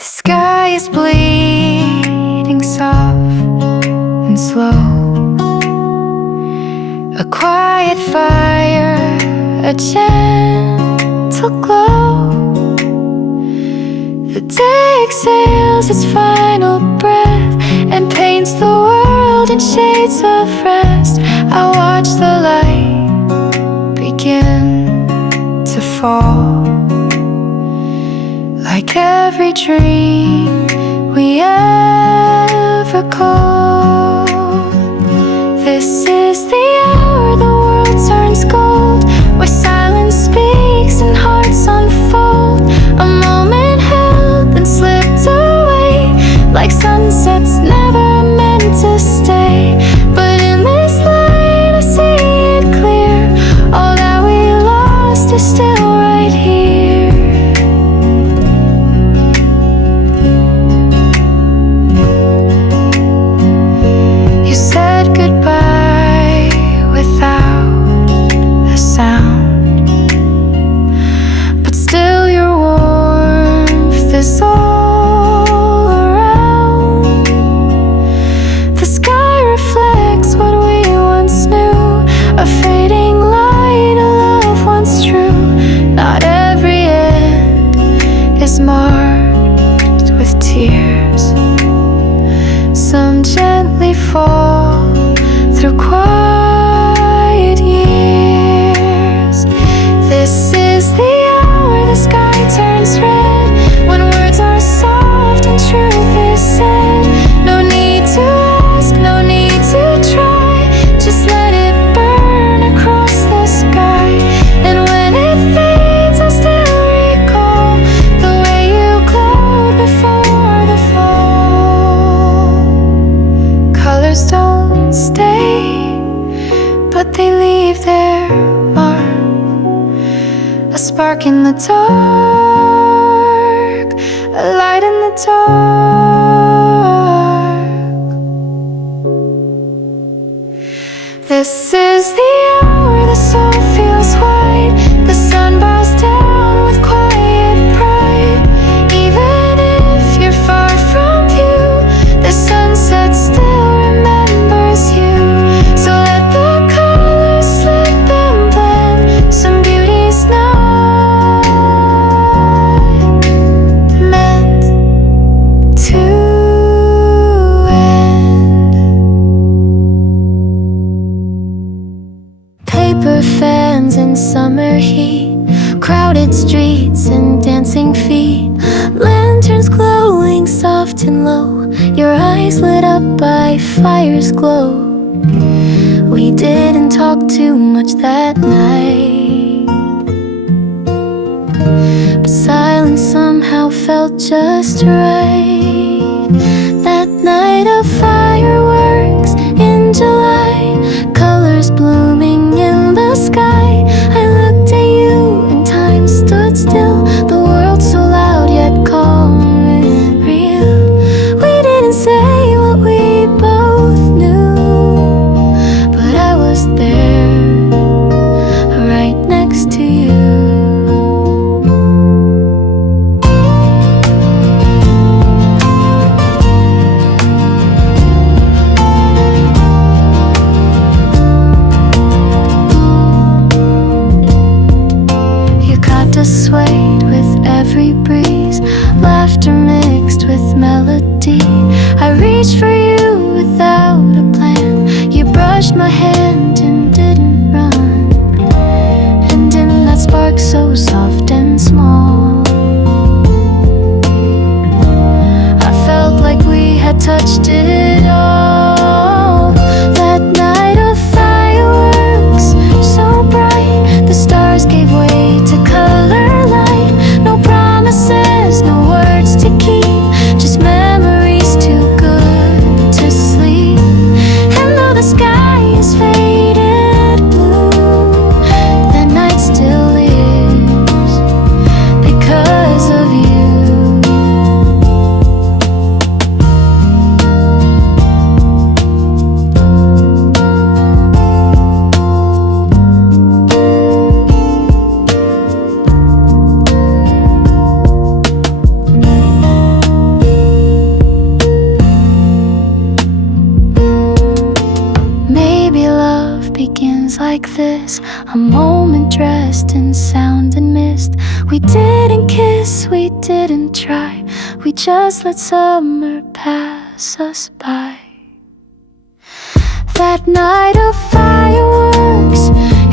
The sky is bleeding soft and slow, a quiet fire, a gentle glow. The day exhales its final breath and paints the world in shades of rest. I watch the light begin to fall, like every dream we ever call. This is the hour the world turns gold, where silence speaks and hearts unfold. A moment held and slipped away, like sunsets never meant to stay. But in this light I see it clear, all that we lost is still right here. You said goodbye without a sound, but still your warmth is all around. The sky reflects what we once knew, a fading light, a love once true. Not every end is marked with tears. Some gently fall through quiet years. This is the hour the sky turns red, when words are soft and truth is said. No need to ask, no need to try, just let it burn across the sky. And when it fades I'll still recall the way you glowed before the fall. Colors don't stay, but they leave their mark, a spark in the dark, a light in the dark. This is the hour the soul feels wide, the sun bows down with quiet pride. Even if you're far from view, the sunset still remembers you. So let the colors slip and blend, some beauty's not meant to end. Paper fans in summer heat, crowded streets and dancing feet, lanterns glowing soft and low, your eyes lit up by fire's glow. We didn't talk too much that night, but silence somehow felt just right. That night of fireworks in July, colors blooming in the sky. I looked at you and time stood still, the world so loud yet calm and real. We didn't say what we both knew, but I was there, right next to you. You got us swayed with every breeze, laughter mixed with melody. I reached for you without a plan, you brushed my hand and didn't run. And in that spark so soft and small, I felt like we had touched it all. That night of fireworks so bright, the stars gave way to color light. No promises, no words to keep, just memories too good to sleep. And though the sky is faded blue, the night still lives because of you. like this, a moment dressed in sound and mist. We didn't kiss, we didn't try, we just let summer pass us by. That night of fireworks,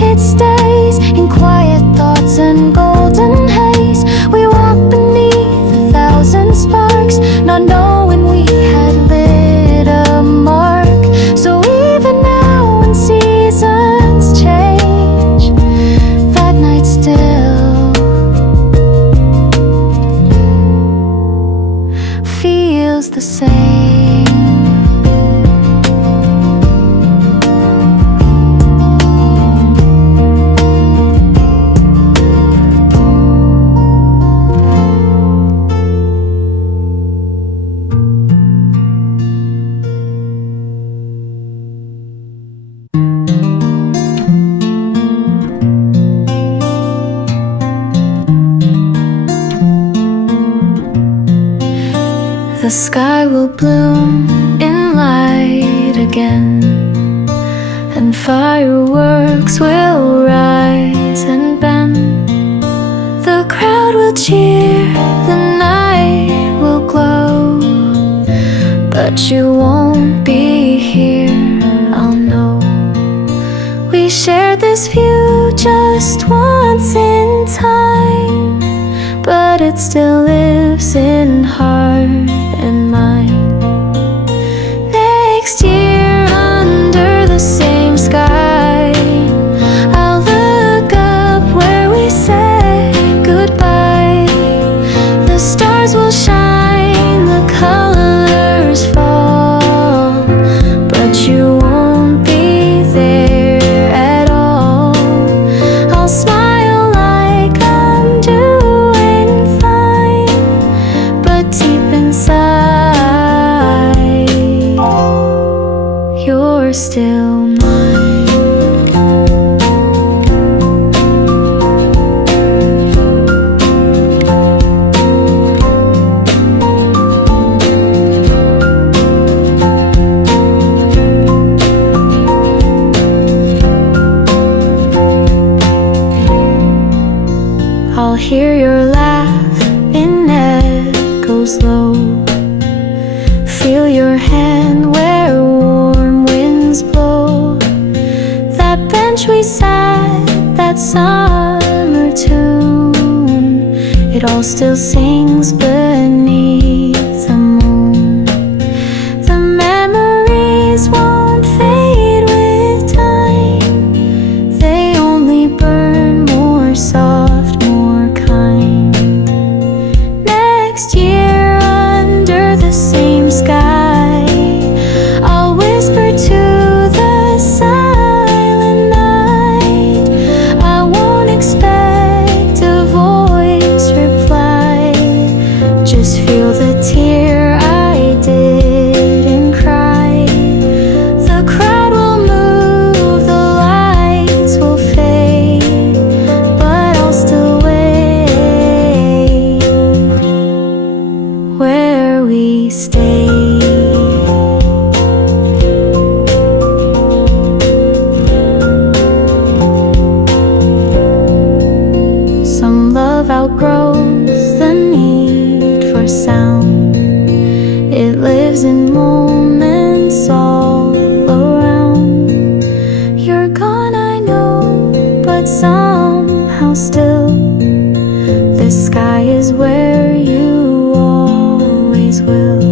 it stays in quiet thoughts and golden haze. We walked beneath 1,000 sparks, not knowing we had lit a mark. So even now when seasons change, that night still feels the same. The sky will bloom in light again, and fireworks will rise and bend. The crowd will cheer, the night will glow, but you won't be here, I'll know. We shared this view just once in time, but it still lives in heart and mind. Next year under the same sky, I'll look up where we said goodbye. The stars will shine, the colors fall, but you won't be there at all. I'll smile like I'm doing fine, but deep inside you're still mine. I'll hear your laugh in echoes low, feel your hand where warm winds blow. That bench we sat, that summer tune, it all still sings beneath the moon. The memories won't fade with time, they only burn more soft, more kind. Next year under the same sky, I'll whisper to the silent night. I won't expect a voice reply, just feel the tear I didn't cry. The crowd will move, the lights will fade, but I'll still wait where we stay. Some love outgrows the need for sound, it lives in moments all around. You're gone, I know, but somehow still this sky is where you always will.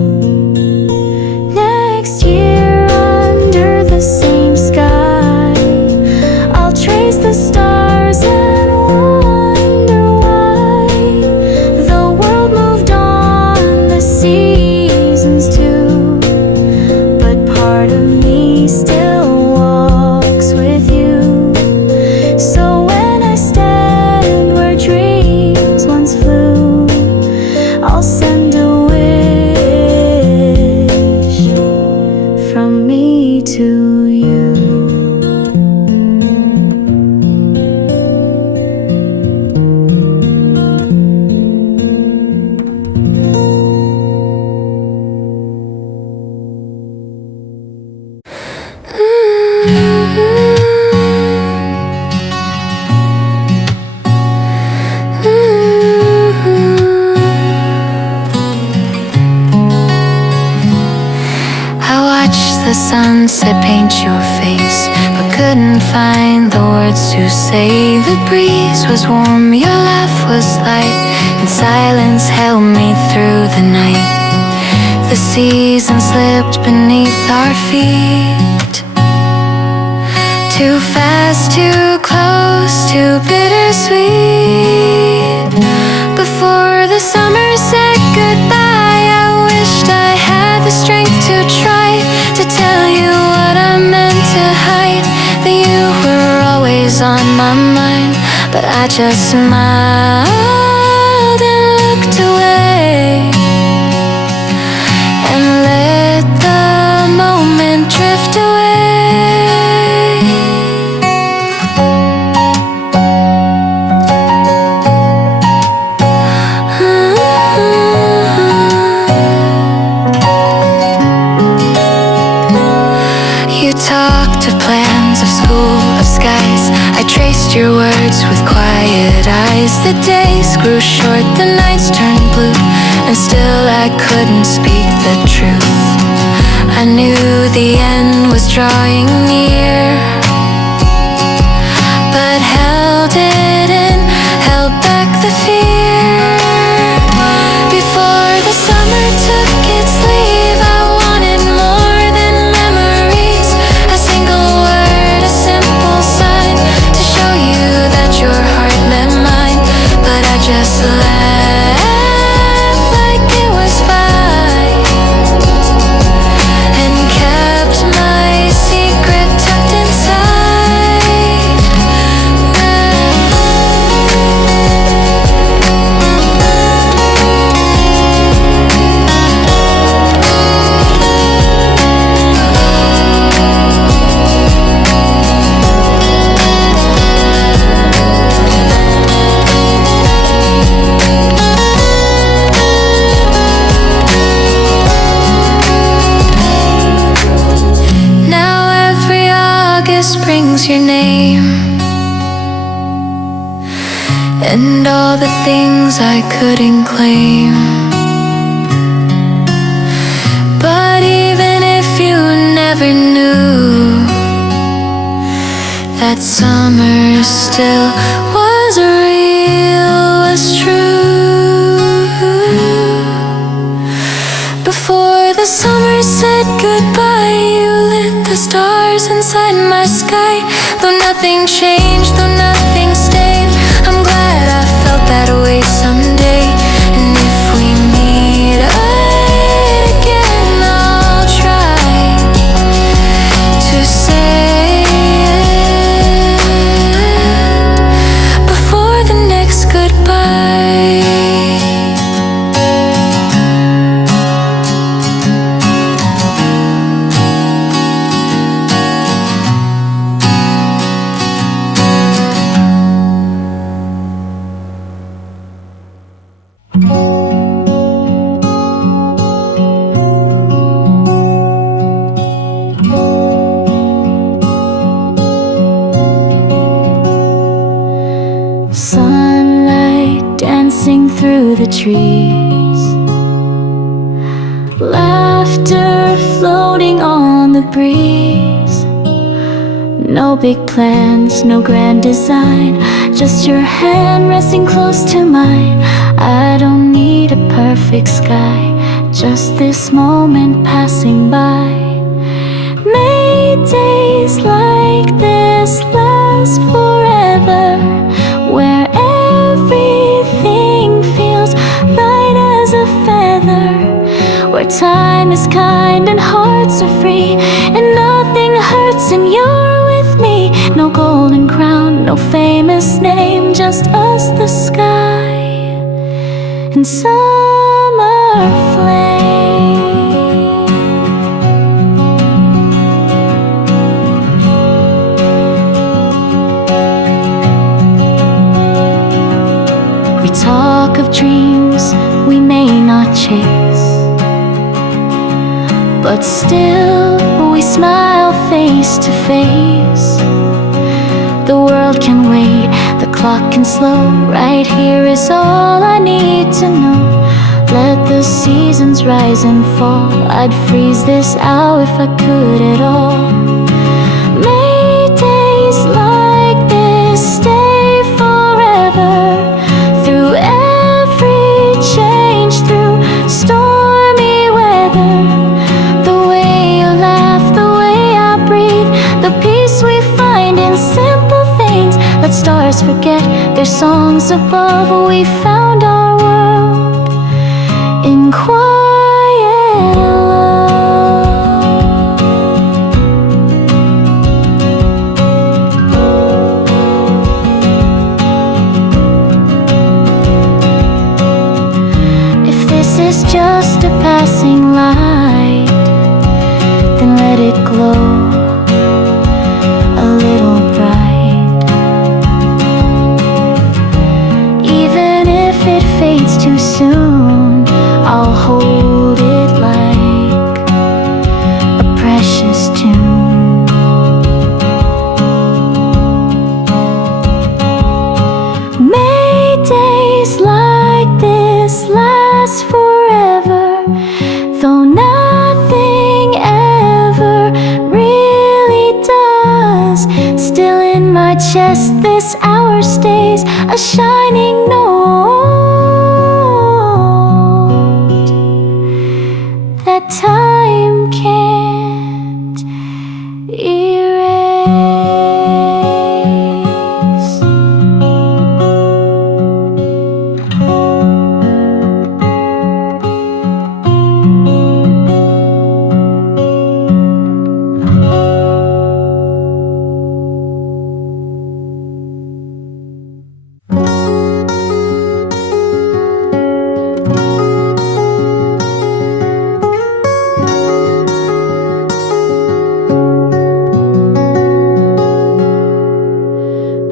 sunset paint your face, but couldn't find the words to say. The breeze was warm, your laugh was light, and silence held me through the night. The season slipped beneath our feet. Too fast, too close, too bittersweet. Before the summer said goodbye, I wished I had the strength to try to tell you what I meant to hide, that you were always on my mind. But I just smiled and looked away, and let the moment drift away. You talked of plans, of school, of skies. I traced your words with quiet eyes. The days grew short, the nights turned blue, and still I couldn't speak the truth. I knew the end was drawing near, but held it in, held back the fear. Before the summer took its leave, I wanted more than memories. A single word, a simple sign to show you that your heart met mine. But I just laughed like it was fine, and kept my secret tucked inside. Now every August brings your name, and all the things I couldn't claim. But even if you never knew, that summer still was real, was true. Before the summer said goodbye, you lit the stars inside my sky. Though nothing changed, though nothing stayed, I'm glad I felt that way someday. And if we meet again, I'll try to say it before the next goodbye. Sunlight dancing through the trees, laughter floating on the breeze. No big plans, no grand design, just your hand resting close to mine. I don't need a perfect sky, just this moment passing by. May days like this last forever, where everything feels light as a feather, where time is kind and hearts are free, and nothing hurts and you're with me. No golden crown, no famous name, just us, the sky, and summer flame. We talk of dreams we may not chase, but still we smile face to face. The world can wait, the clock can slow. Right here is all I need to know. let the seasons rise and fall. I'd freeze this out if I could at all. May days like this stay forever, through every change, through stormy weather. The way you laugh, the way I breathe, the peace we find in simple things. Let stars forget their songs above. We found our world in quiet love. If this is just a passing light, then let it glow a little bright. Even if it fades too soon, I'll hold it like a precious tune. May days like this last forever, though nothing ever really does. Still in my chest this hour stays, a shining note that time can't erase.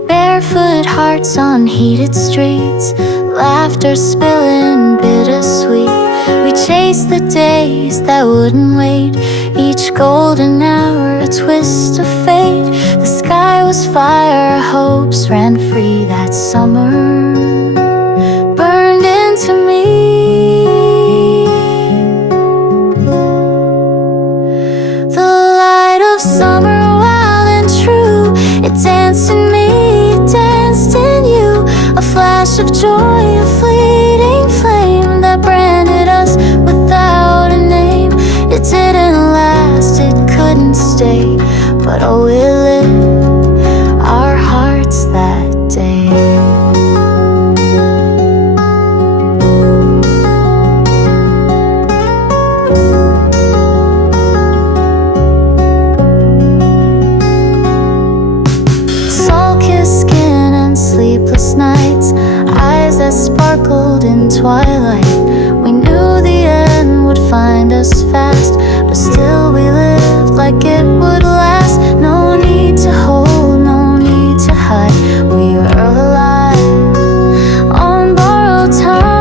Barefoot hearts on heated streets, laughter spilling bittersweet. We chased the days that wouldn't wait, each golden hour a twist of fate. The sky was fire, our hopes ran free. That summer burned into me. The light of summer, wild and true, it danced in me, it danced in you. A flash of joy, a fleeting flame that branded us without a name. It didn't last, it couldn't stay, but oh, it lit our hearts that day. Salt-kissed skin and sleepless nights, eyes that sparkled in twilight. We knew the end would find us fast, but still we lived like it would last. No need to hold, no need to hide. We were alive on borrowed time.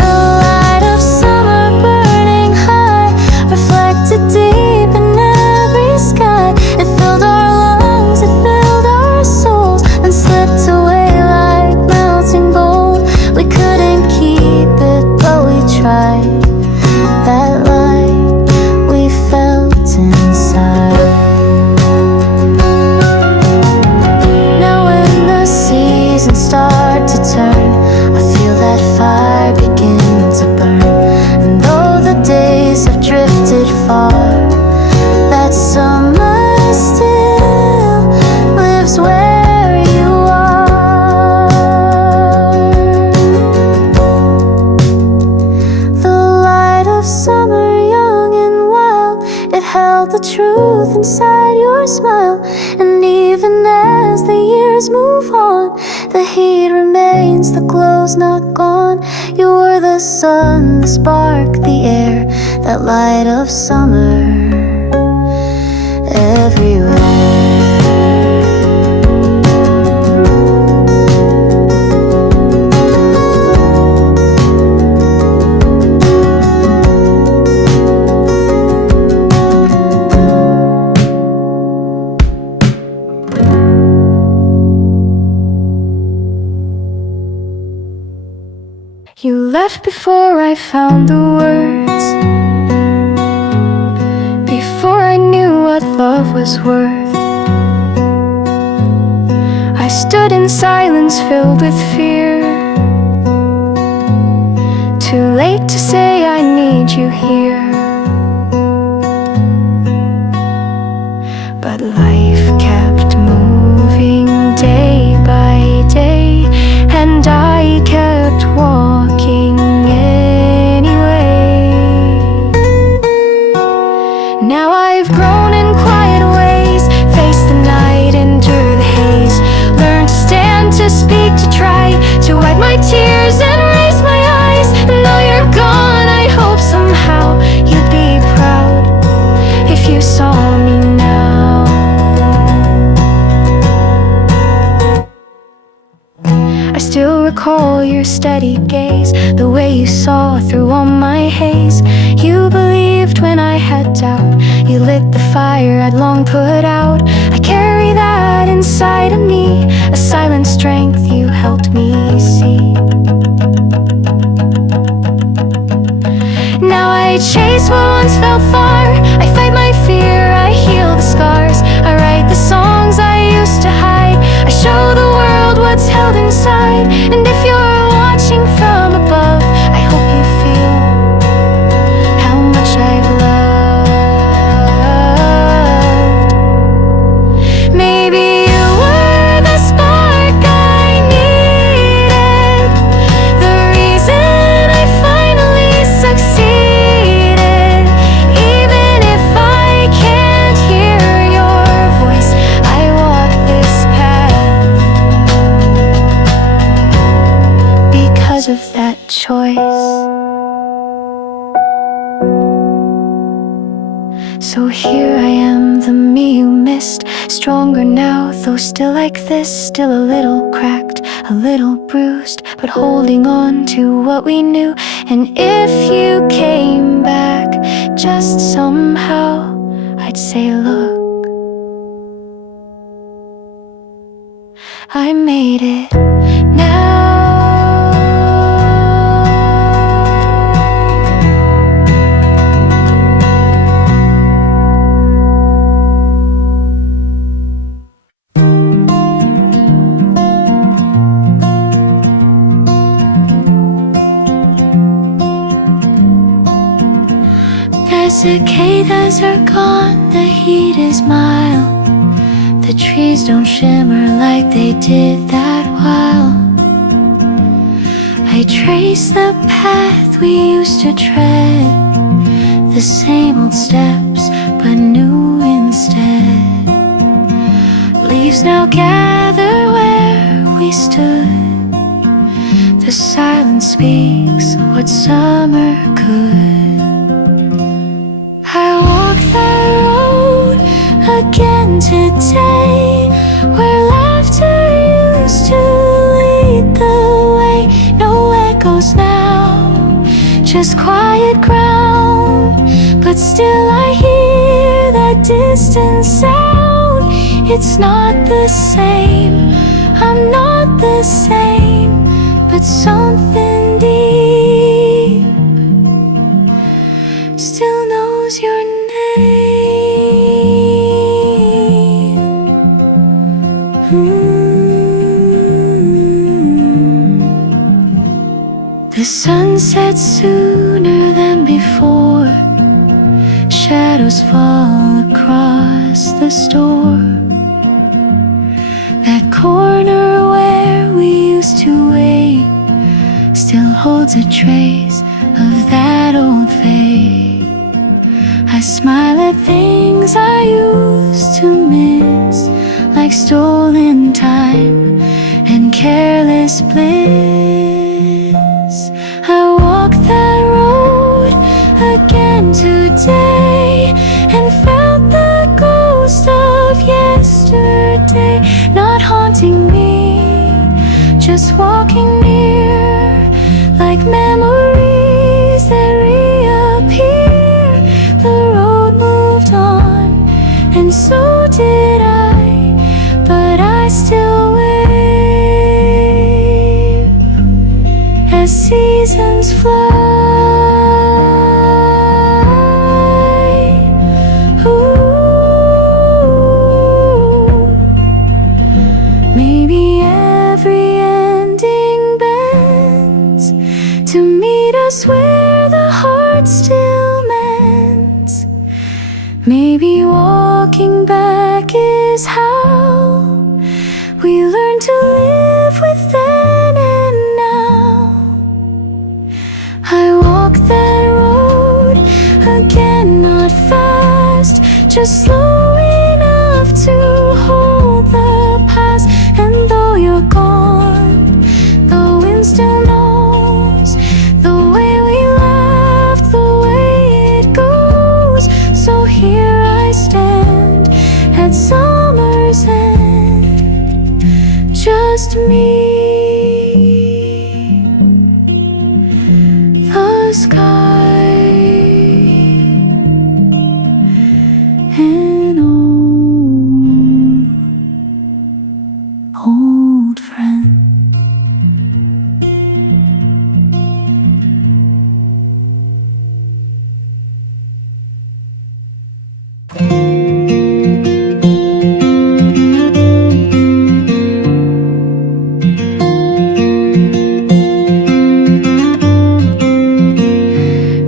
The light of summer burning high reflected deep in every sky. It filled our lungs, it filled our souls, and slipped away like melting gold. We couldn't keep it, but we tried. That light we felt inside. Now when the seasons start to turn, I feel that fire begin to burn. And though the days have drifted far, that summer still lives where you are. The light of summer, young and wild, it held the truth inside your smile. And even as the years move on, the heat remains, the glow's not gone. You were the sun, the spark, the air, that light of summer everywhere. You left before I found the words, before I knew what love was worth. I stood in silence filled with fear, too late to say I need you here. But life kept moving day by day, and I kept walking anyway. Now I've grown in quiet ways, faced the night, endured the haze, learned to stand, to speak, to try, to wipe my tears and raise my eyes. And though you're gone, I hope somehow you'd be proud if you saw me now. I still recall your steady gaze, the way you saw through all my haze. You believed when I had doubt, you lit the fire I'd long put out. I carry that inside of me, a silent strength you helped me see. Now I chase what once felt far, I fight my fear, I heal the scars, I write the songs I used to hide, I show the world what's held inside. And if you're watching from above, I hope you feel how much I've loved. Maybe you were the spark I needed, the reason I finally succeeded. Even if I can't hear your voice, I walk this path because of that choice. So here I am, the me you missed, stronger now, though still like this, still a little cracked, a little bruised, but holding on to what we knew. And if you came back just somehow, I'd say, look, I made it now. The cicadas are gone, the heat is mild, the trees don't shimmer like they did that while. I trace the path we used to tread, the same old steps, but new instead. Leaves now gather where we stood, the silence speaks what summer could. I walk that road again today, where laughter used to lead the way. No echoes now, just quiet ground, but still I hear that distant sound. It's not the same, I'm not the same, but something deep still knows your name. The sun sets sooner than before, shadows fall across the store. That corner where we used to wait still holds a trace of that old fate. I smile at things I used to miss, like stolen time and careless bliss. I walk that road again today and felt the ghost of yesterday, not haunting me, just walking near, like memories that reappear. The road moved on, and so did I, but I still wave as seasons seasons fly. Ooh, maybe every ending bends to meet us where the heart still mends. Maybe walking back is how we learn to live with then and now. I walk that road again, not fast, just slow enough to hold the past. And though you're gone, the wind still knows the way we laughed, the way it goes. So here I stand at summer's end, just me, the sky, and old friend.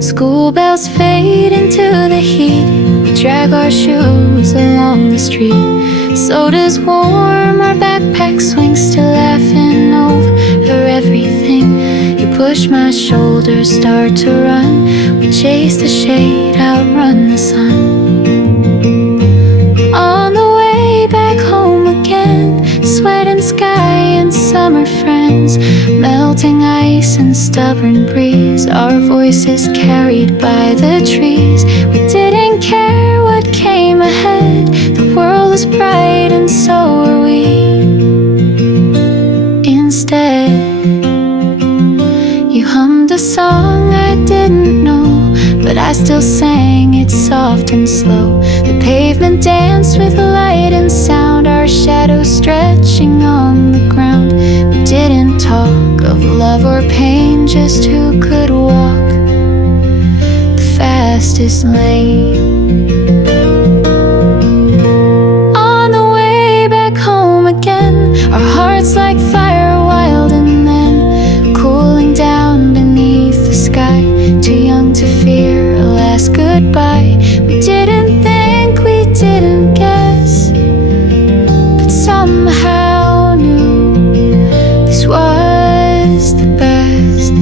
School bells fade into the heat. We drag our shoes along the street. Soda's warm, our backpack swings, still laughing over everything. You push my shoulders, start to run. We chase the shade, outrun the sun. On the way back home again, sweat and sky and summer friends, melting ice and stubborn breeze, our voices carried by the trees. We didn't care what came ahead, the world was bright and so were we. Instead, you hummed a song I didn't know, but I still sang it soft and slow. The pavement danced with light and sound, our shadows stretching on the ground. We didn't talk of love or pain, just who could walk the fastest lane. On the way back home again, our hearts like fire, wild and then cooling down beneath the sky. Too young to fear a last goodbye. We didn't think, we didn't guess, but somehow knew this was the best.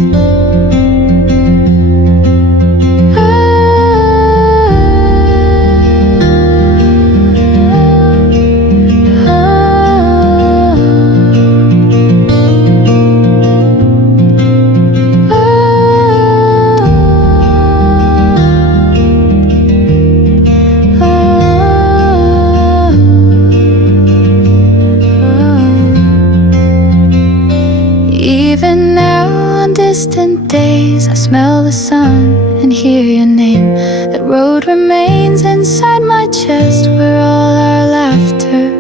Even now on distant days, I smell the sun and hear your name. That road remains inside my chest, where all our laughter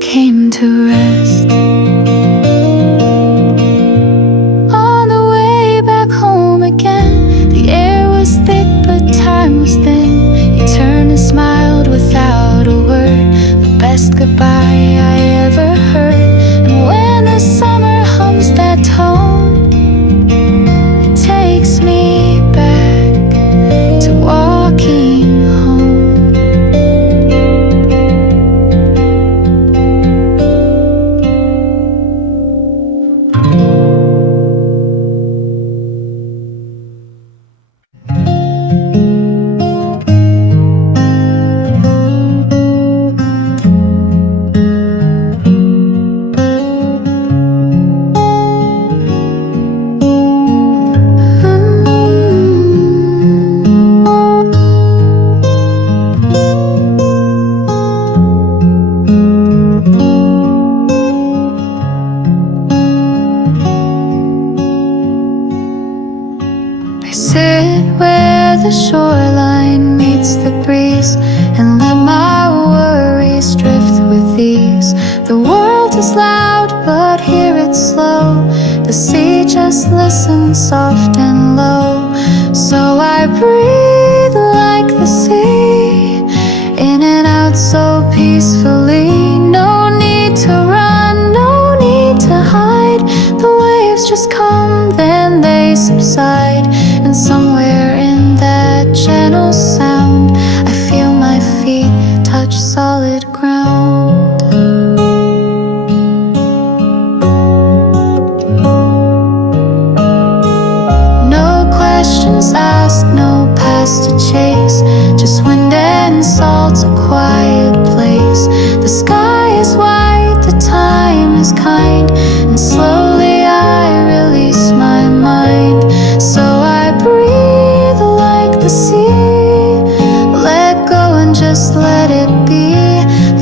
came to rest. On the way back home again, the air was thick but time was thin. You turned and smiled without a word, the best goodbye I ever heard. And when the summer hums that tone, it takes me back to walking home. Sit where the shoreline meets the breeze, and let my worries drift with ease. The world is loud, but here it's slow, The sea just listens soft and low. So I breathe like the sea, in and out so peacefully. No need to run, no need to hide. The waves just come, then they subside. And somewhere in that gentle sound, I feel my feet touch solid ground. No questions asked, no past to chase, just wind and salt, a quiet place. The sky is white, the time is kind, and slowly I release my mind. So I breathe like the sea, let go and just let it be.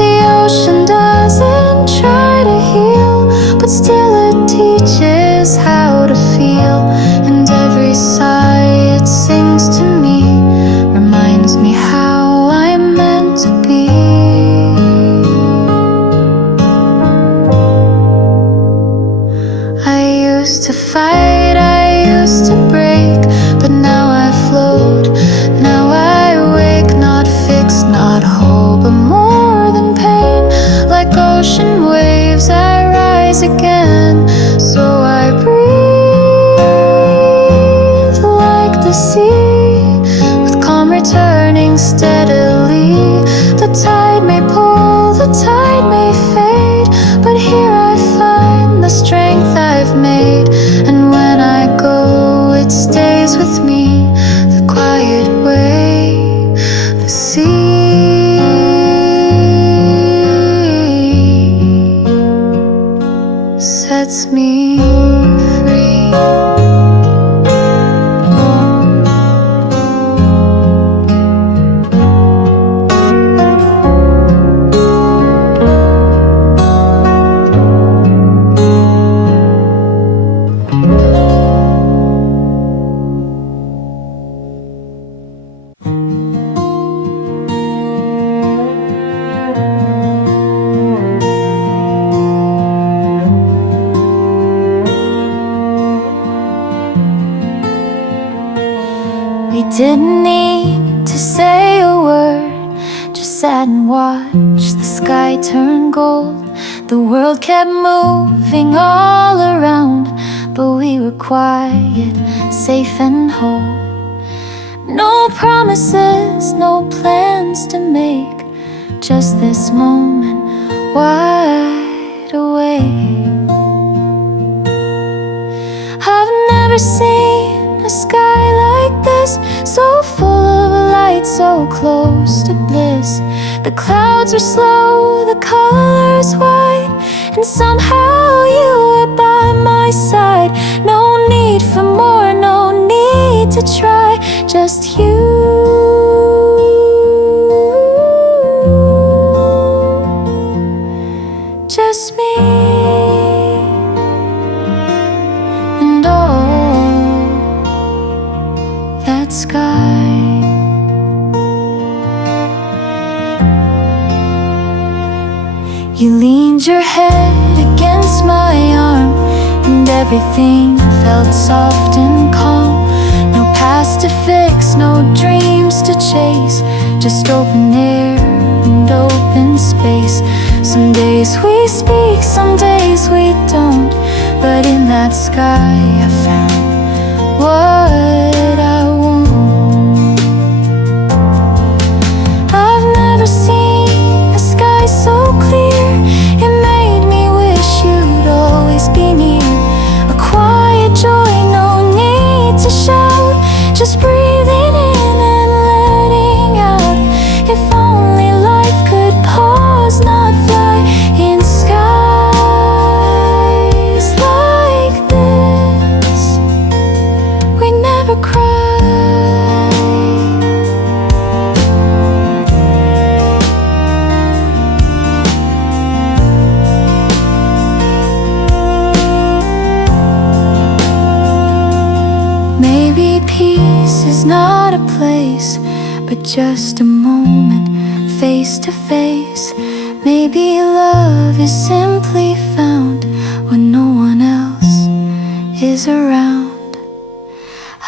The ocean doesn't try to heal, but still it teaches how to feel. And every sigh it sings to me reminds me how I'm meant to be. I used to fight, I used to break, but now I float. Now I wake, not fixed, not whole, but more than pain. Like ocean waves I rise again. So I breathe like the sea, with calm returning steadily. The tide may pull, the tide may fade, but here I find the strength I've made. And when I go, it stays with me, the quiet way, the sea sets me free. We didn't need to say a word, just sat and watched the sky turn gold. The world kept moving all around, but we were quiet, safe and whole. No promises, no plans to make, just this moment wide awake. I've never seen a sky like this, so full of light, so close to bliss. The clouds were slow, the colors white, and somehow you were by my side. No need for more, no need to try, just you, just me, and all that sky. You leaned your head against my arm, and everything felt soft and calm. No past to fix, no dreams to chase, just open air and open space. Some days we speak, some days we don't, but in that sky I found what I want. I've never seen a sky so clear, it made me wish you'd always be near. A quiet joy, no need to shout, just breathing in and letting out. If only life could pause, not fly in skies like this. We never cry. Maybe peace is not a place, but just a moment face to face. Maybe love is simply found when no one else is around.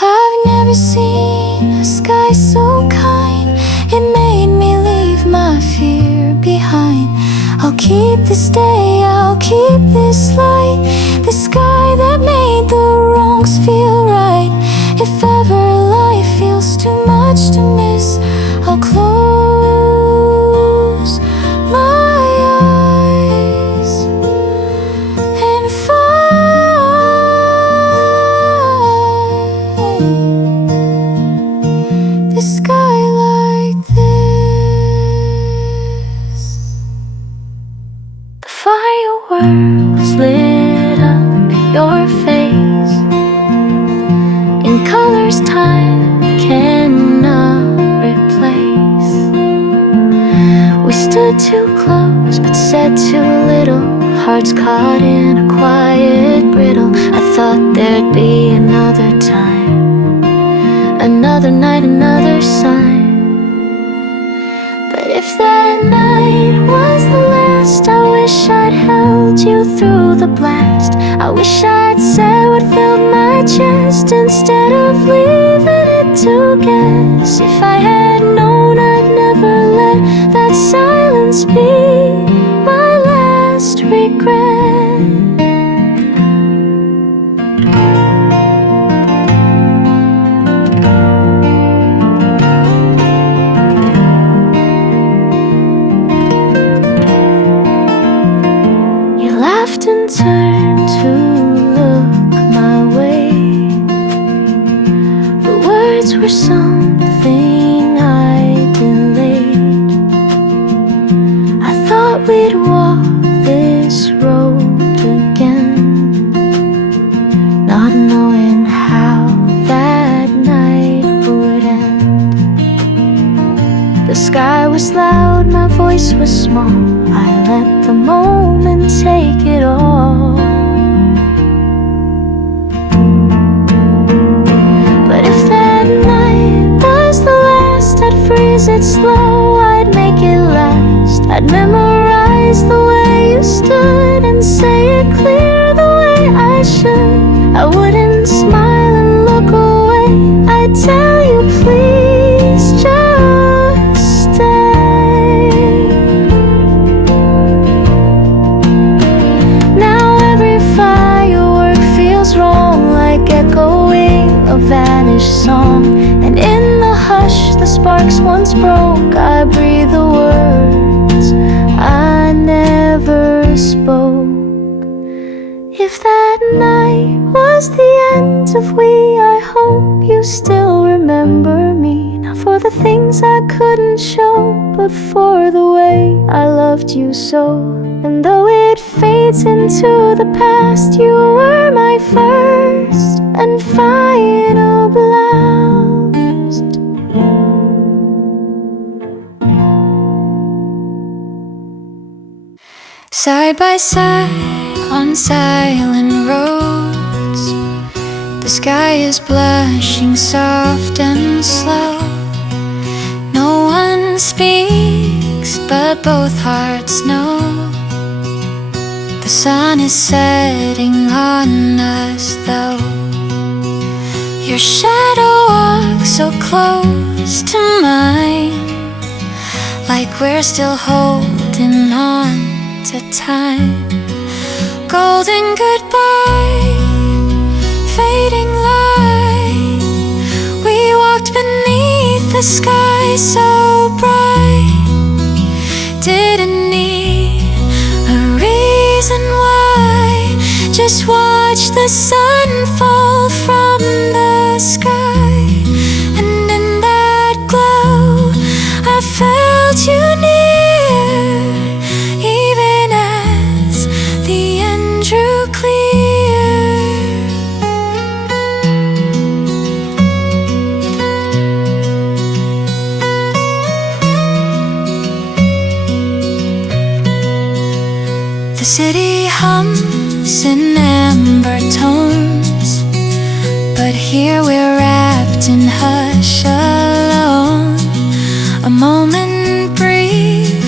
I've never seen a sky so kind. It made me leave my fear behind. I'll keep this day, I'll keep this light, the sky that made the wrongs feel right. If ever life feels too much to miss, I'll close my eyes and find the sky like this. The fireworks lit up your face in colors time cannot replace. We stood too close but said too little, hearts caught in a quiet brittle. I thought there'd be another time, another night, another sign. But if that night was the last, I wish I'd held you through the blast. I wish I'd said what filled my chest instead of leaving it to guess. If I had known, I'd never let that silence be my last regret. You laughed and turned to look my way. The words were something I delayed. I thought we'd walk this road again, not knowing how that night would end. The sky was loud, my voice was small. I let the moment take it all. But if that night was the last, I'd freeze it slow, I'd make it last. I'd memorize the way you stood and say it clear the way I should. I wouldn't smile and look away, I'd tell you please just stay. Now every firework feels wrong, like echoing a vanished song. And in the hush the sparks once broke, I breathe the words I never spoke. If that night was the end of we, I hope you still remember me. Not for the things I couldn't show, but for the way I loved you so. And though it fades into the past, you were my first and final blast. Side by side on silent roads, the sky is blushing soft and slow. No one speaks, but both hearts know the sun is setting on us though. Your shadow walks so close to mine, like we're still holding on to time. Golden goodbye, fading light. We walked beneath the sky so bright. Didn't need a reason why, just watch the sun fall from the sky. And in that glow I felt you near, even as the end drew clear. The city hums in amber tones, but here we're wrapped in hush alone. A moment brief,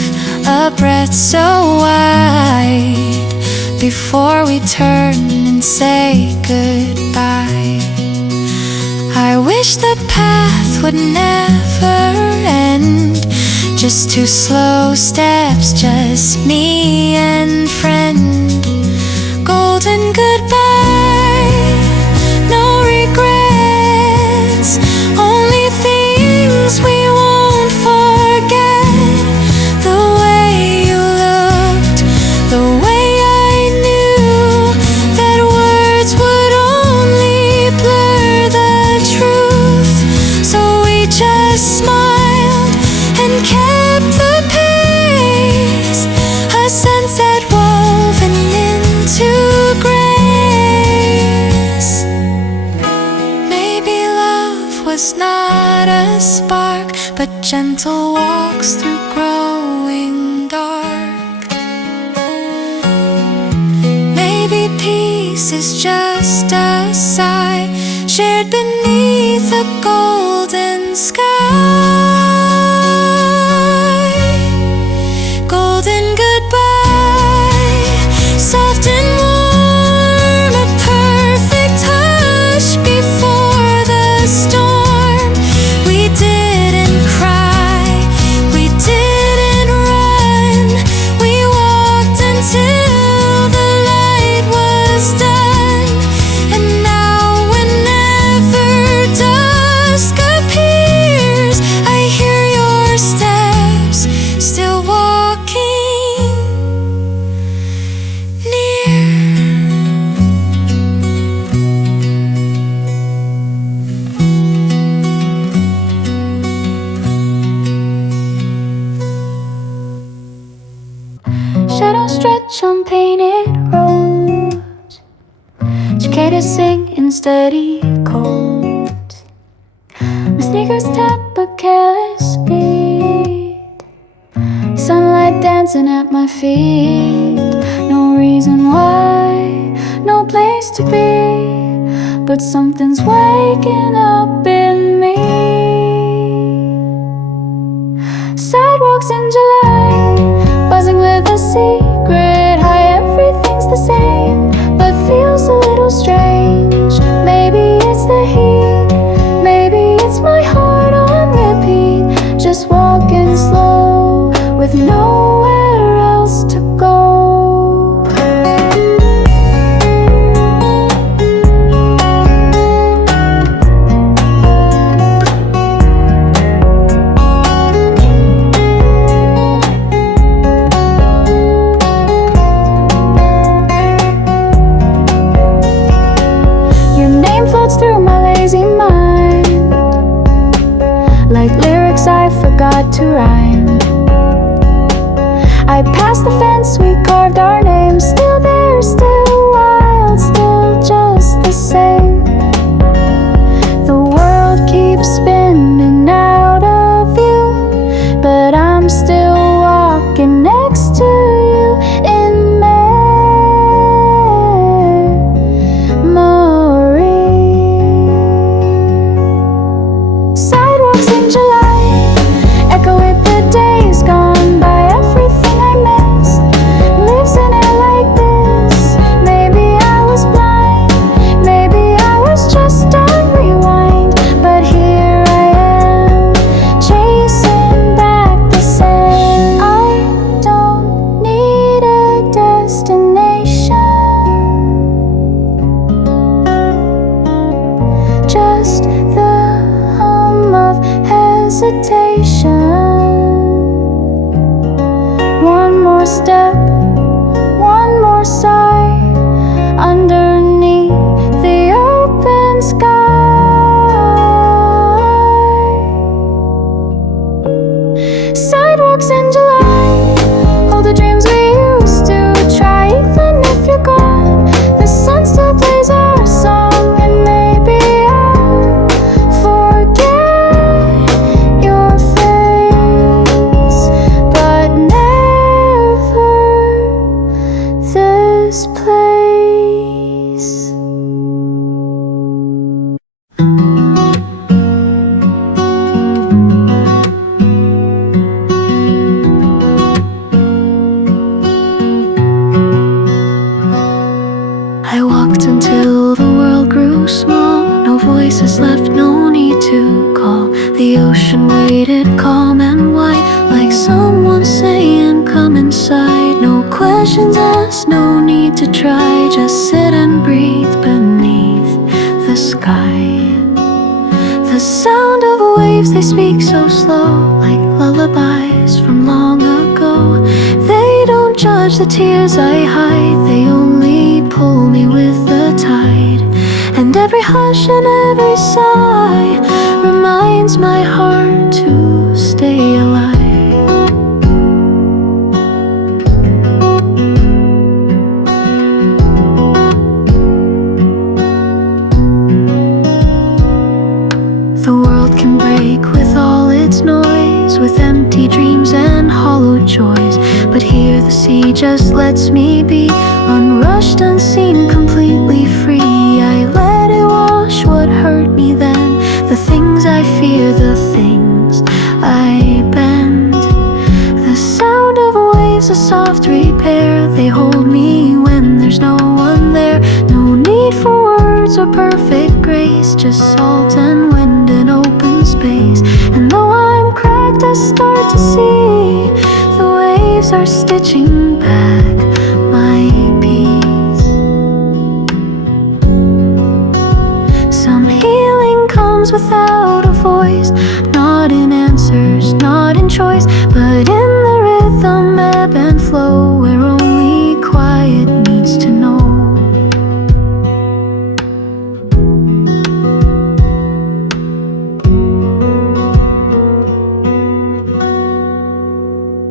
a breath so wide, before we turn and say goodbye. I wish the path would never end, just 2 slow steps, just me and friend. Golden goodbye, no regrets, only things we won't forget. The way you looked, the way I knew that words would only blur the truth. So we just smiled and kept the pace, a sunset woven into grace. Maybe love was not a spark, but gentle walks through growing dark. Maybe peace is just a sigh shared beneath a golden sky. Golden goodbye, soft and warm, a perfect hush before the storm. We didn't cry, we didn't run, we walked until the light was done. And now whenever dusk appears, I hear your steps still walking near. Shadows stretch on painted roads, cicadas sing in steady cold. My sneakers tap a careless beat, sunlight dancing at my feet. No reason why, no place to be, but something's waking up in me. Sidewalks in July, buzzing with a secret high. Everything's the same, but feels a little strange. Maybe it's the heat, maybe it's my heart on repeat, just walking slow with nowhere else to go. Your name floats through my lazy mind, like lyrics I forgot to rhyme. I passed the fence, we carved our names. Still there, still wild, still just the same. The world keeps spinning out of view, but I'm still walking next to you in memory. Sidewalks in July, echo with the days gone by. Everything I missed lives in it like this. Maybe I was blind, maybe I was just on rewind, but here I am, chasing back the sand. I don't need a destination, just the hum of hesitation. One more step, one more sigh, underneath the open sky. Sidewalks in July, hold the dreams we used to try. Even if you're gone, the sun still plays our song, and maybe I'll forget your so small, no voices left, no need to call. The ocean waited calm and wide, like someone saying come inside. No questions asked, no need to try, just sit and breathe beneath the sky. The sound of waves, they speak so slow, like lullabies from long ago. They don't judge the tears I hide, they only pull me with the tide. And every hush and every sigh reminds my heart to stay alive. The world can break with all its noise, with empty dreams and hollow joys. But here the sea just lets me be, unrushed, unseen, completely free. I let it wash what hurt me then, the things I fear, the things I bend. The sound of waves, a soft repair, they hold me when there's no one there. No need for words or perfect grace, just salt and wind and open space. And though I'm cracked, I start to see the waves are stitching back my peace. Some healing comes without a voice, not in answers, not in choice, but in the rhythm, ebb and flow, where only quiet needs to know.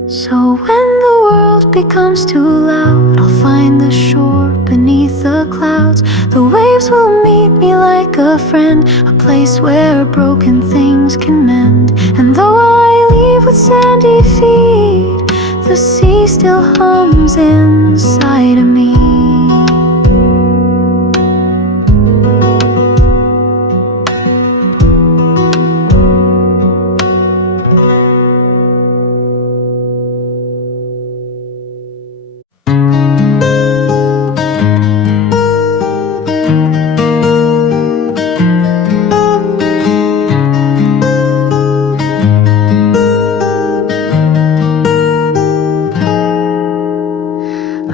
So when the world becomes too loud, I'll find the shore beneath the clouds. The waves will meet me like a friend, a place where broken things can mend. And though I leave with sandy feet, the sea still hums inside of me.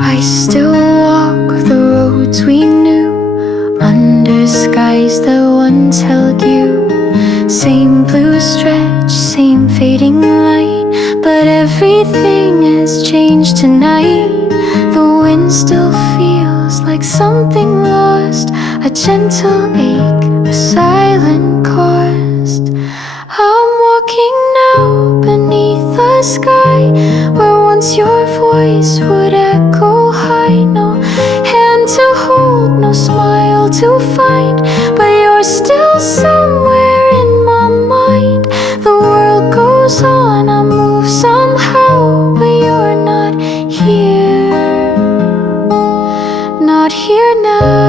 I still walk the roads we knew, under skies that once held you. Same blue stretch, same fading light, but everything has changed tonight. The wind still feels like something lost, a gentle ache, a silent cost. I'm walking now beneath the sky, where once your voice would echo high. No hand to hold, no smile to find, but you're still somewhere in my mind. The world goes on, I move somehow, but you're not here, not here now.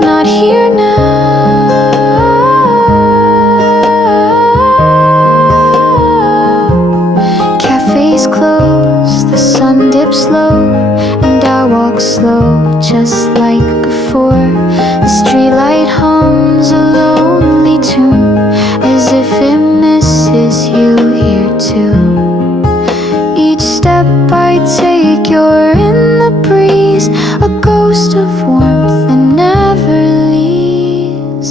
Not here now. Cafes close, the sun dips low, and I walk slow, just like before. The streetlight hums a lonely tune, as if it misses you here too. Each step I take, you're in the breeze, a ghost of warmth that never leaves.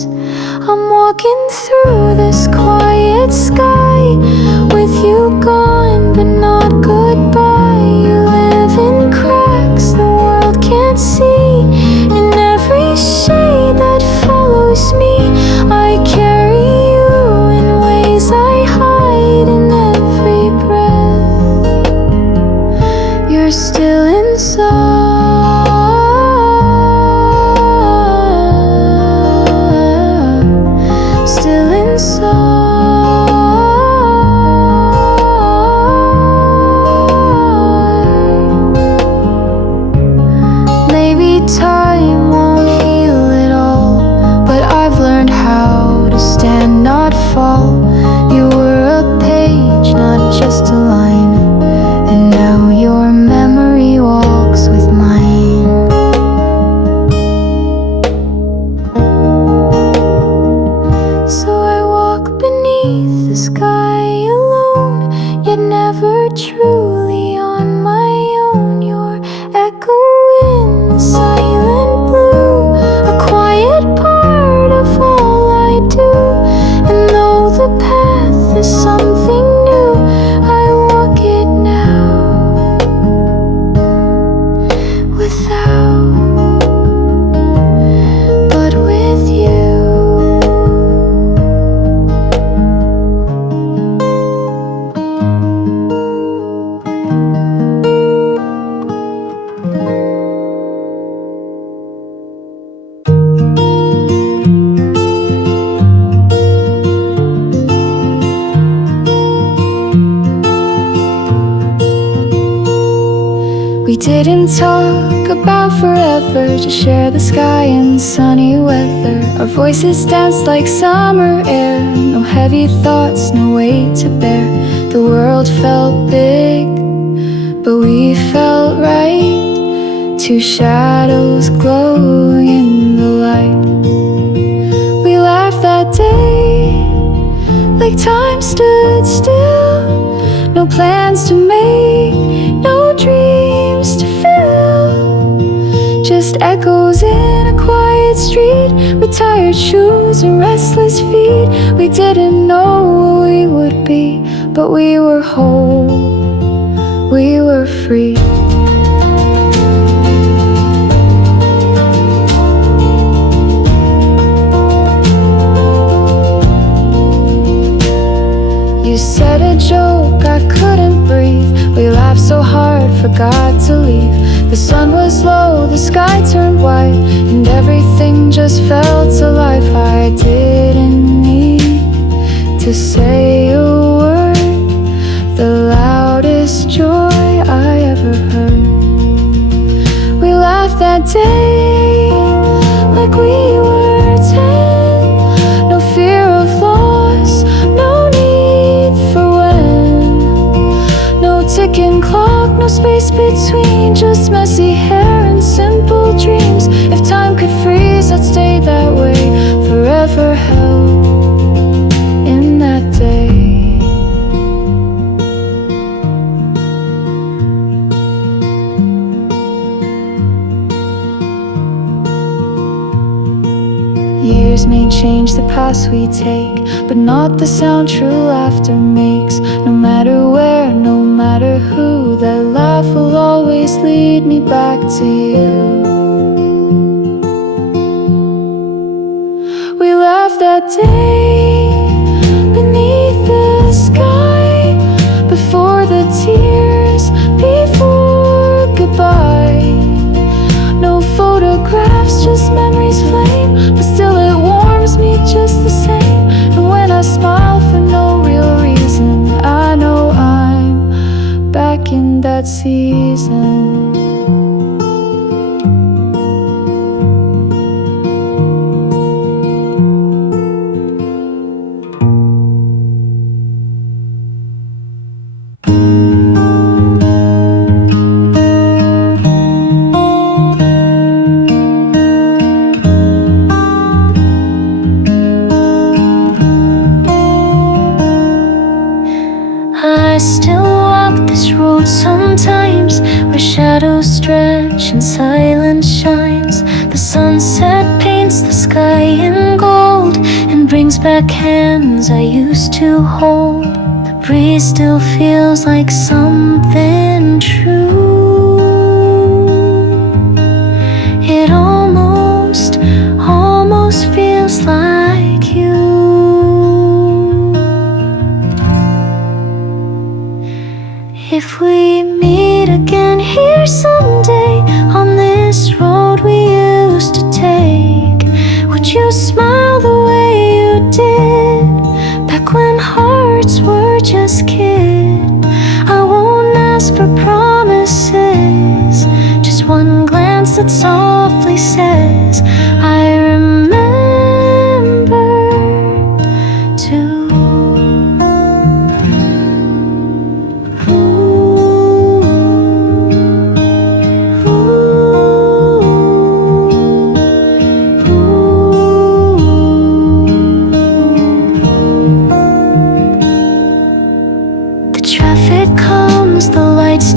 I'm walking through this quiet sky, with you gone but not goodbye. You live in cracks the world can't see, in every shade that follows me. I carry you in ways I hide in every breath. You're still inside. Still inside. Maybe time won't heal it all, but I've learned how to stand, not fall. You were a page, not just a line, and now your memory We didn't talk about forever, just share the sky and sunny weather. Our voices danced like summer air, no heavy thoughts, no weight to bear. The world felt big, but we felt right. Two shadows glowing in the light. We laughed that day like time stood still. No plans to make, no dreams to fill. Just echoes in a quiet street with tired shoes and restless feet. We didn't know what we would be, but we were whole, we were free. You said a joke, I couldn't breathe. We laughed so hard, forgot to leave. The sun was low, the sky turned white, and everything just felt alive. I didn't need to say a word, the loudest joy I ever heard. We laughed that day like we were 10. No fear of loss, no need for when. No ticking clock, no space between, just messy hair and simple dreams. If time could freeze, I'd stay that way, forever held in that day. Years may change the paths we take, but not the sound true laughter makes. No matter where, no matter who, that laugh will always lead me back to you. We laughed that day beneath the sky, before the tears, before goodbye. No photographs, just memories flame, but still it warms me just the same. And when I smile for no real reason, I know I'm back in that season. I still walk this road sometimes, where shadows stretch and silence shines. The sunset paints the sky in gold and brings back hands I used to hold. The breeze still feels like something true. It almost feels like you. If we meet again here someday, on this road we used to take, would you smile the way you did back when hearts were just kids? I won't ask for promises, just one glance that softly says, I remember to.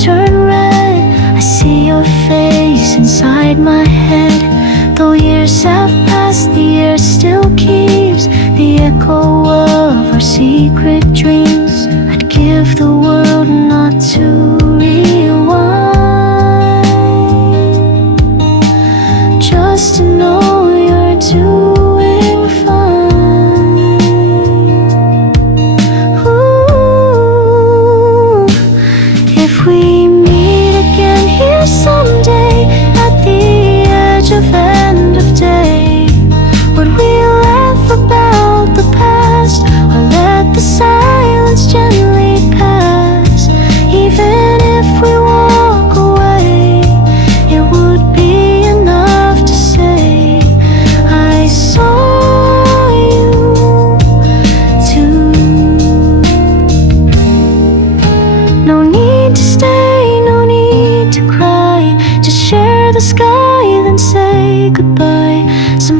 Turn red, I see your face inside my head. Though years have passed, the air still keeps the echo of our secret dreams. I'd give the world not to rewind, just to know you're doing fine. Ooh, if we someday at the edge of end of day, would we laugh about the past or let the sad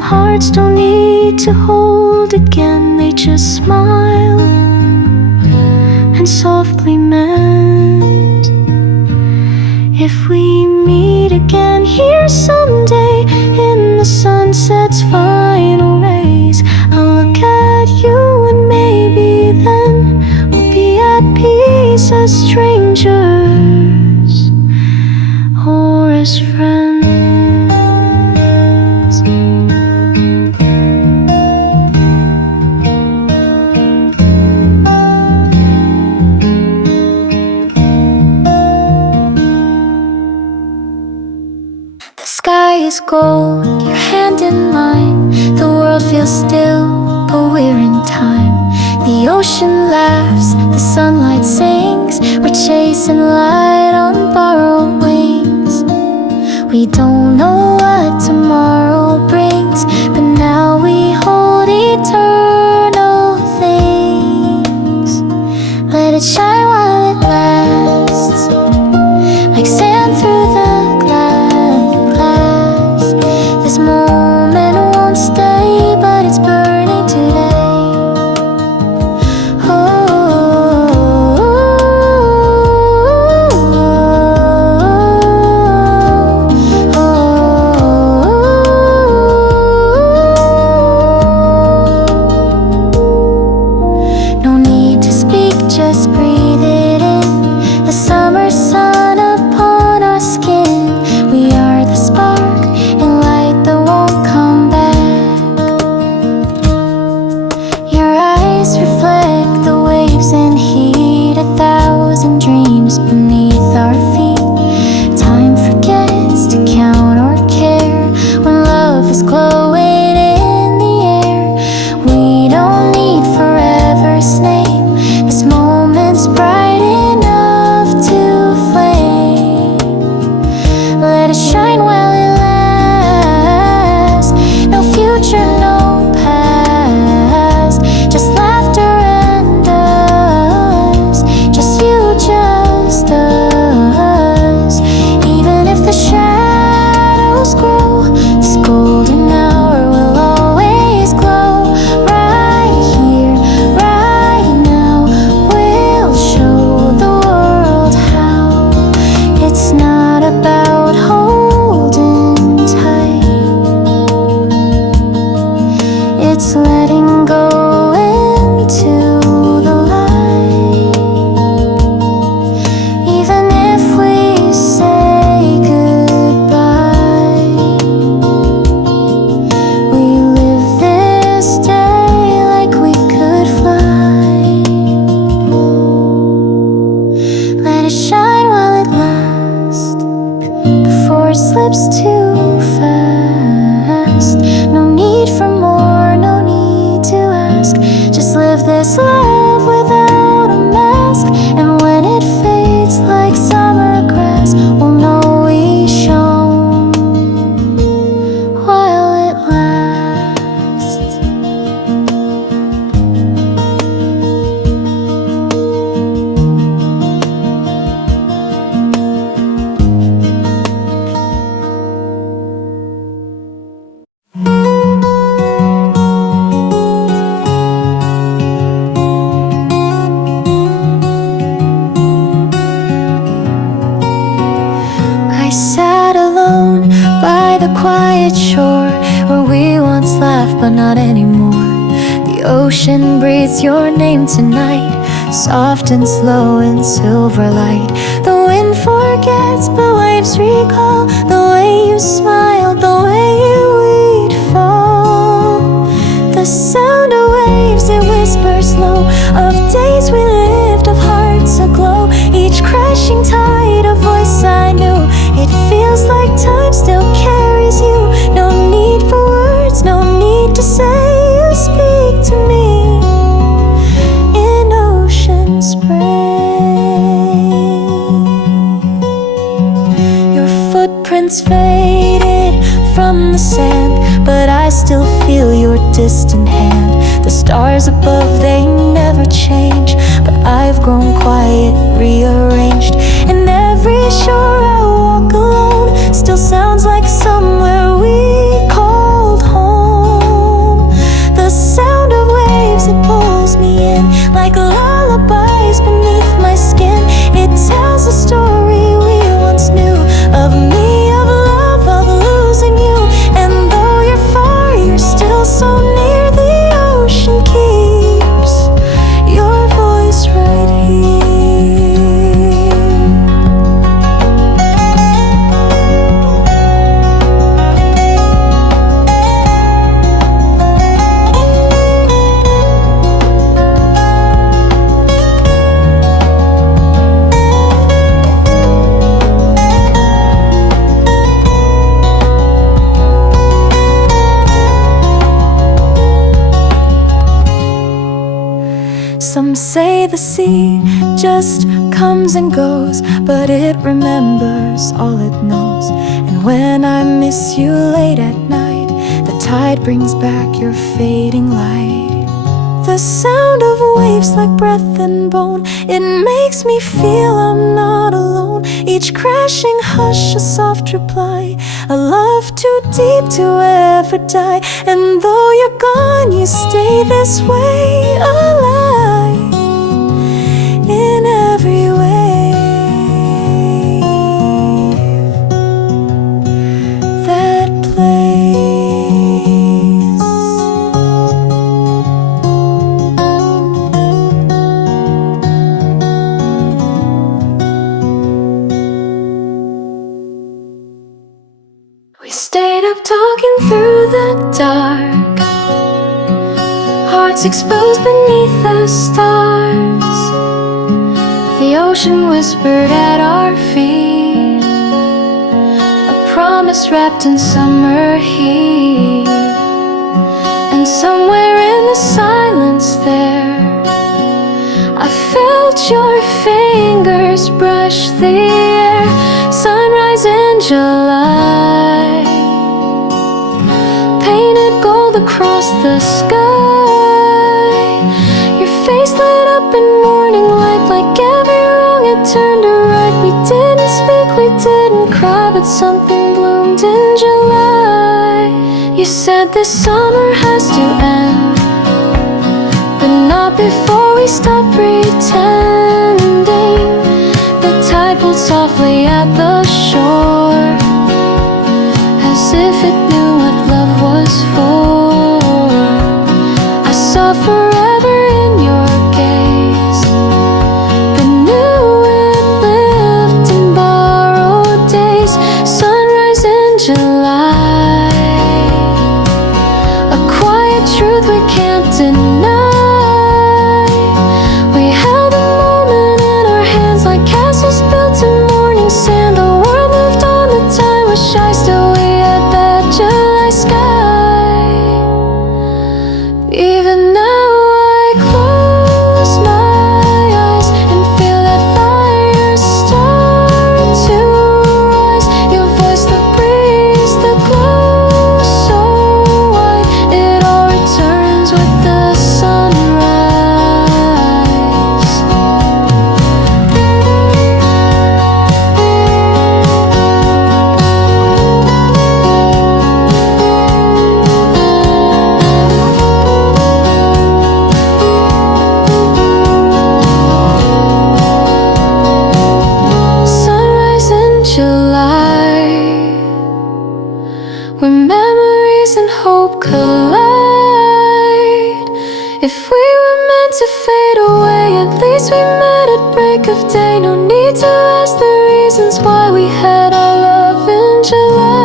hearts don't need to hold again, they just smile and softly mend. If we meet again here someday in the sunset's final rays, I'll look at you and maybe then we'll be at peace as strangers or as friends. The sky is gold, your hand in mine. The world feels still, but we're in time. The ocean laughs, the sunlight sings. We're chasing light on borrowed wings. We don't know what tomorrow brings, but now we hold eternal things. Let it shine while it lasts, like sand through the glass. This moment won't stay, but it's burning today. No need to speak, just breathe it in. The summer sun upon our skin. We are the spark and light that won't come back. Your eyes reflect the waves and heat 1,000 dreams beneath our feet. Time forgets to count or care when love is glowing in the air. We don't need forever's name. This moment's bright enough to flame. Let it shine while it lasts. No future, no past, just laughter and us. Just you, just us. Even if the shadows grow, this golden hour will always glow. Right here, right now, we'll show the world how. It's not about holding tight, it's letting go into the light. Even if we say goodbye, we live this day like we could fly. Let it shine while it lasts, before it slips too fast. No need for more, no need to ask. Just live this love without a mask. And when it fades like summer grass, we'll know we shone while it lasts. I sat alone by the quiet shore, where we once laughed but not anymore. The ocean breathes your name tonight, soft and slow in silver light. The wind forgets but waves recall the way you smiled, the way we'd fall. The sound of waves, it whispers low, of days we lived, of hearts aglow. Each crashing tide, a voice I knew. It feels like time still carries you. No need for words, no need to say. You speak to me in ocean spray. Your footprints faded from the sand, but I still feel your distant hand. The stars above, they never change, but I've grown quiet, rearranged. And every shore I walk alone still sounds like somewhere we called home. the sea just comes and goes, but it remembers all it knows. And when I miss you late at night, the tide brings back your fading light. The sound of waves like breath and bone, it makes me feel I'm not alone. Each crashing hush a soft reply, a love too deep to ever die. And though you're gone, you stay this way, alive in every way that plays. We stayed up talking through the dark, hearts exposed beneath the stars. The ocean whispered at our feet, a promise wrapped in summer heat. And somewhere in the silence there, I felt your fingers brush the air. Sunrise in July, painted gold across the sky. Your face lit up in morning light, like every wrong it turned to right. We didn't speak, we didn't cry, but something bloomed in July. You said this summer has to end, but not before we stop pretending. The tide pulled softly at the shore, as if it knew what love was for. I saw forever in your gaze, but knew it lived in borrowed days. Sunrise in July, a quiet truth we can't deny. We held a moment in our hands like castles built in morning sand. The world moved on, the time was shy, still we had that July sky. Even now I close my eyes and feel that fire start to rise. Your voice, the breeze, the glow so white, it all returns with the sunrise. Sunrise in July, where memories and hope collide. If we were meant to fade away, at least we met at break of day. No need to ask the reasons why we had our love in July.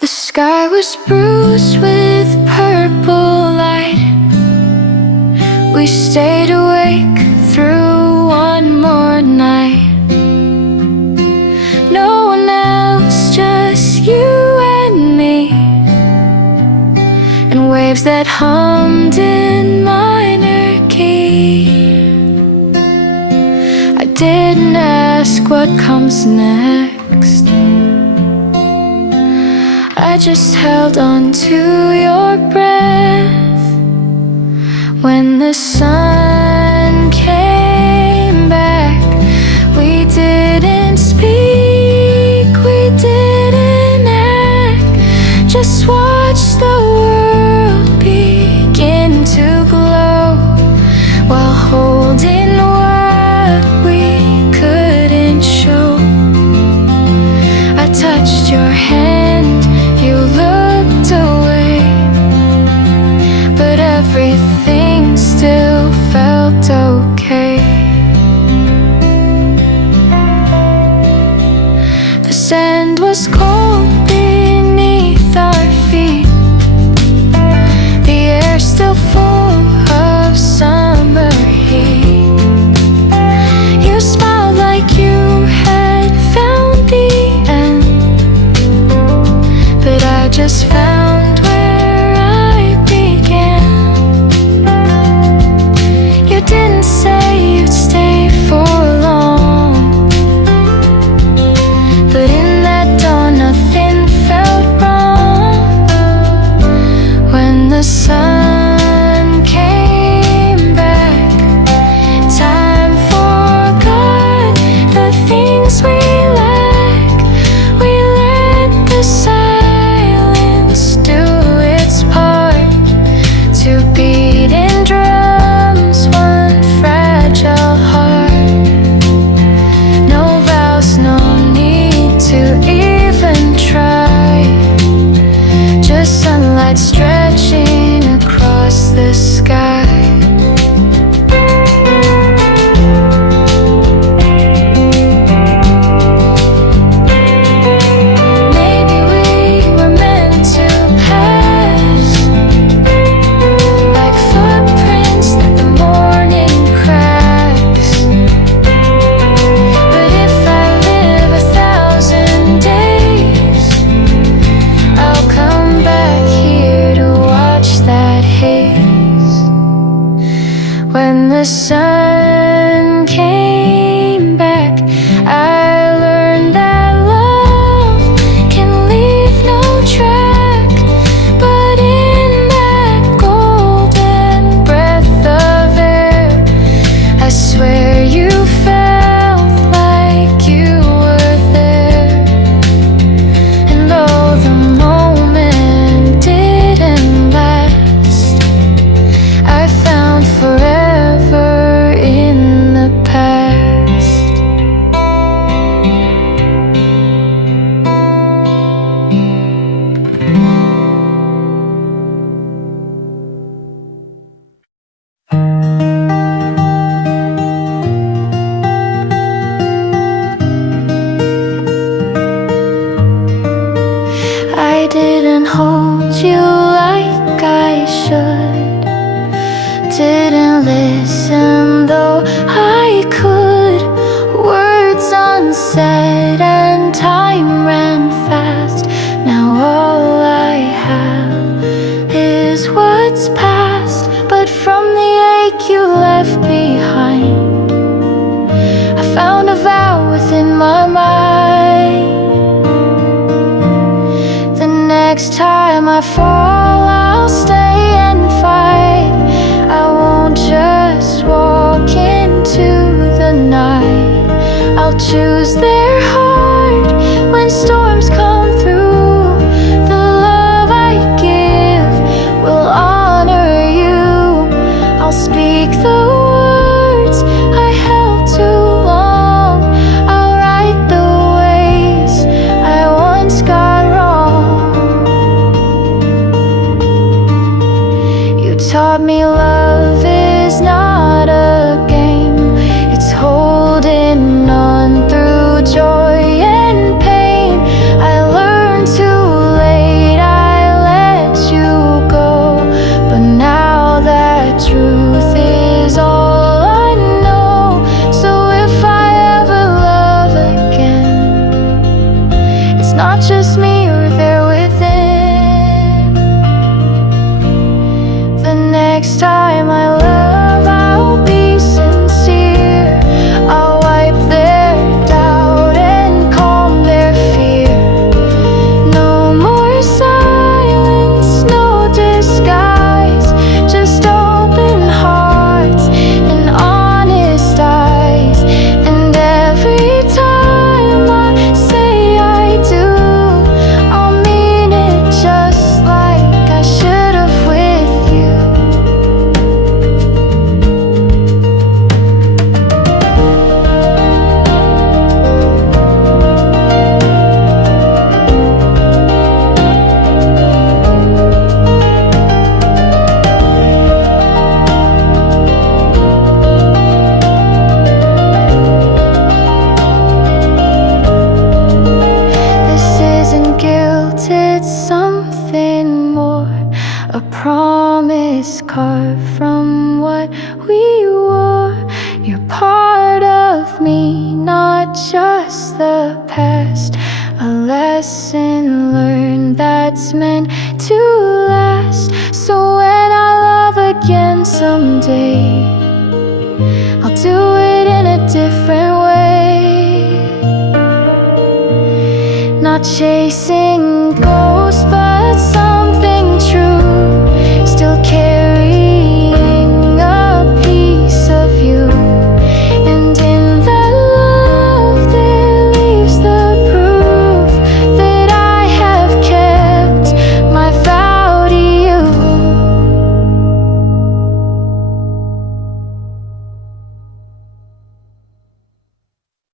The sky was bruised with purple light. We stayed awake through one more night. No one else, just you and me, and waves that hummed in minor key. I didn't ask what comes next, I just held on to your breath. When the sun came back, we didn't speak, we didn't act, just watched the world begin to glow, while holding what we couldn't show. I touched your hand, you looked away. the sun came back, I learned that love can leave no track. But in that golden breath of air, I swear you felt like you were there. And though the moment didn't last, I found forever in the past. I didn't hold you like I should, didn't listen though I could. Words unsaid and time ran fast. Now all I have is what's past. But from the ache you left behind, I found a vow within my mind. The next time I fall, I'll stay and fight. I won't just walk into the night. I'll choose their heart when storms come through. The love I give will honor you. I'll speak the words I held too long. I'll right the ways I once got wrong. You taught me love is not a game. It's holding on through joy and pain. I learned too late, I let you go. But now that truth is all I know. So if I ever love again, it's not just me or they're within. The next time I love, I'll be sincere. I'll wipe their doubt and calm their fear. No more silence, no disguise, just open hearts and honest eyes. And every time I say I do, I'll mean it just like I should have with you. This isn't guilt, it's something more. A promise carved from what we wore. You're part of me, not just the past. A lesson learned that's meant to last. So when I love again someday, I'll do it in a different way. Not chasing